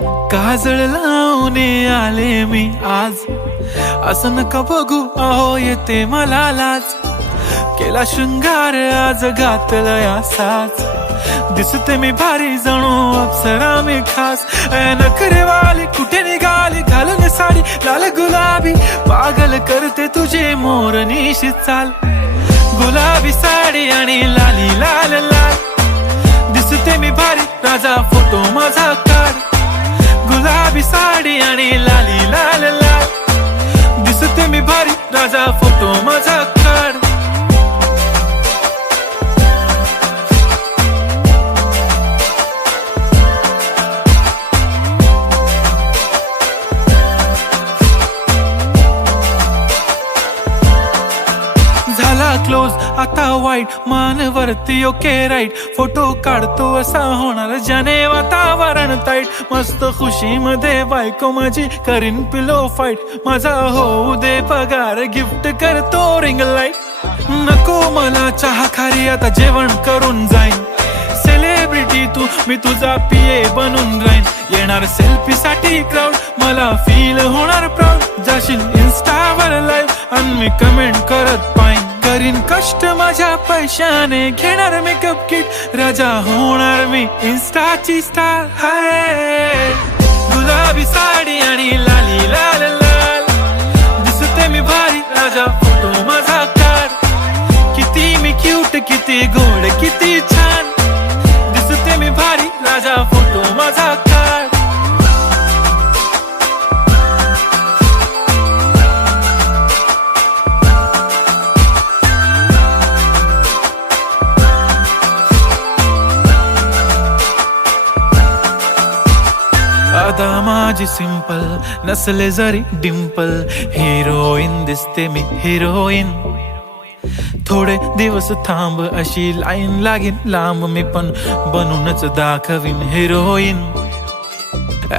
काजळ लावून आले मी आज, असं नका बघू अहो येते मला लाज. केला शृंगार आज घातला साज, दिसते मी भारी जणू अप्सरा मी खास. नखरेवाली कुठे निघाली घालून साडी लाल गुलाबी, पागल करते तुझे मोरनीशी चाल. गुलाबी साडी आणि लाली लाल लाल, दिसते मी भारी राजा फोटो माझा काढ. गुलाबी साडी आणि लाली लाल लाल, दिसते मी भारी राजा फोटो माझा काढ. झाला क्लोज आता वाईट, मान वरती ओके राईट. फोटो काढतो असा होणार ज्याने वातावरण ताईट. मस्त खुशी मध्ये बायको माझी करीन पिलो फाईट. माझा होऊ दे पगार गिफ्ट करतो रिंग लाईट. नको मला चहा खारी आता जेवण करून जाईन. सेलिब्रिटी तू मी तुझा पिये बनून राहीन. येणार सेल्फी साठी क्राऊड मला फील होणार प्राऊड. जाशील इन्स्टावर लाईव्ह आणि मी कमेंट करत पाईन. करीन कष्ट माझ्या पैशाने घेणार मेकअप किट. राजा होणार मी इन्स्टाची स्टार. हाय गुलाबी साडी आणि लाली लाल लाल, दिसते मी भारी राजा फोटो माझा काढ. किती मी क्यूट किती गोड किती छान, दिसते मी भारी राजा फोटो माझा काढ. अदा माझी सिंपल नसले जरी डिंपल, हिरोईन दिसते मी हिरोईन. थोडे दिवस थांब अशी लाईन लागेल लांब, मी पण बनूनच दाखवीन हिरोईन.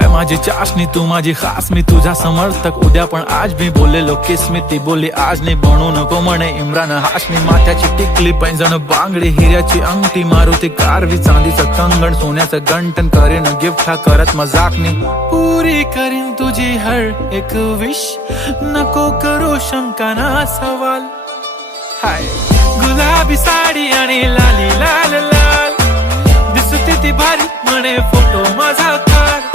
माझी चाशनी तू माझी खास, मी तुझा समर्थक उद्या पण आज. मी बोललेलो किस मी ती बोलली आज नाही. बनू नको म्हणे इम्रान हाशमी. माथ्याची टिकली पैंजण बांगडी हिऱ्याची अंगठी, मारुती कारवी चांदीचं कंगण सोन्याचं गंटन. करेन गिफ्ट हा करत मजाकनी. पुरी करीन तुझी हर एक विश, नको करू शंका ना सवाल. हाय गुलाबी साडी आणि लाली लाल लाल, दिसते ती भारी म्हणे फोटो माझा काढ.